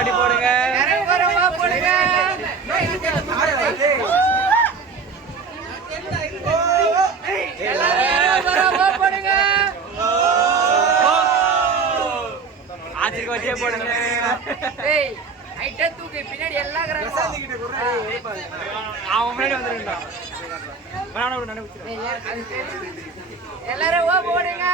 வாட்டி போடுங்க. போடுங்க. போடுங்க. ஆச்சிக்கு வச்சே போடுங்க. பின்னாடி எல்லாம் அவன் முன்னாடி வந்துருக்கா. எல்லாரும் போடுங்க.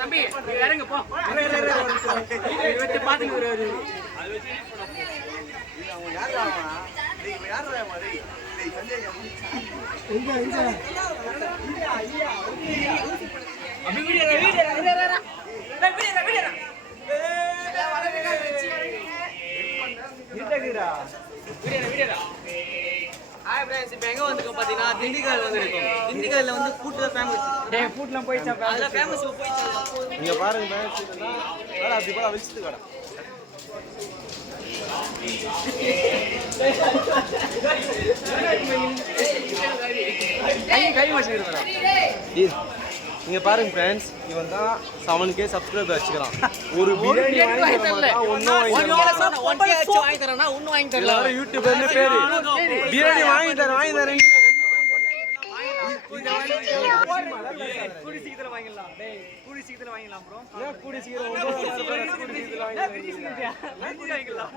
தம்பி இறங்க போ. பாத்துக்கு எங்க வந்துருக்கோம் பாத்தீங்கன்னா திண்டுக்கல் வந்துருக்கோம். திண்டுக்கல்ல வந்து ஃபுட்ல ஃபேமஸ். ஃபுட்ல போயிச்சா அதுல ஃபேமஸ் போயிச்சா. இங்க பாருங்க மேல அப்படி போல வெச்சிட்டு கடை. கை வச்சிருக்கா. நீங்க பாருங்க ஃப்ரெண்ட்ஸ், இவன் தான் 7K சப்ஸ்கிரைபர் வச்சுக்கிறான். ஒரு பிரியாணி வாங்கி தரனா ஒண்ணு வாங்கி தரல. யூடியூபர்னு பேரு. பிரியாணி வாங்கி தரேன். கூடி சீக்கிரம் வாங்கிடலாம். டேய் கூடி சீக்கிரம் வாங்கிடலாம் ப்ரோ. ஏன் கூடி சீக்கிரம் வாங்கிடலாம்.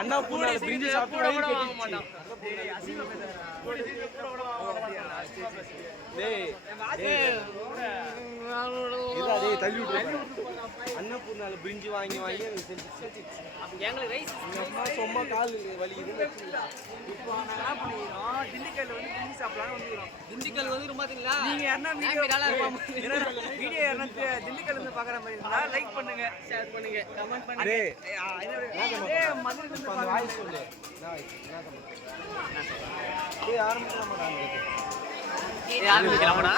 அண்ணா பூனா பிரிஞ்சி சாப்பிட்டு வாங்க மாட்டான். டேய் அசிங்க பேசுறா. கூடி சீக்கிரம் கூட வாங்க மாட்டான். டேய் இதே தள்ளி விட்டு அன்னபூர்ணால பிரிஞ்சி வாங்கி எனக்கு செஞ்சு எங்களுக்கு ரைஸ் சும்மா கால் வலி இது. இப்போ நாங்க என்ன பண்ணிக்கிறோம், திண்டுக்கல்ல வந்து பிரிஞ்சி சாப்பிடலாம்னு வந்துக்கிறோம். திண்டுக்கல் வந்து பாத்தீங்களா, நீங்க யாரா வீடியோ யாரா திண்டுக்கல்ல இருந்து பாக்குற மாதிரி இருந்தா லைக் பண்ணுங்க, ஷேர் பண்ணுங்க, கமெண்ட் பண்ணுங்க. மதுரையில இருந்து பாக்குற வாய்ஸ் சொல்லு. ஆரம்பிக்கலாமா? ஆரம்பிக்கலாமா?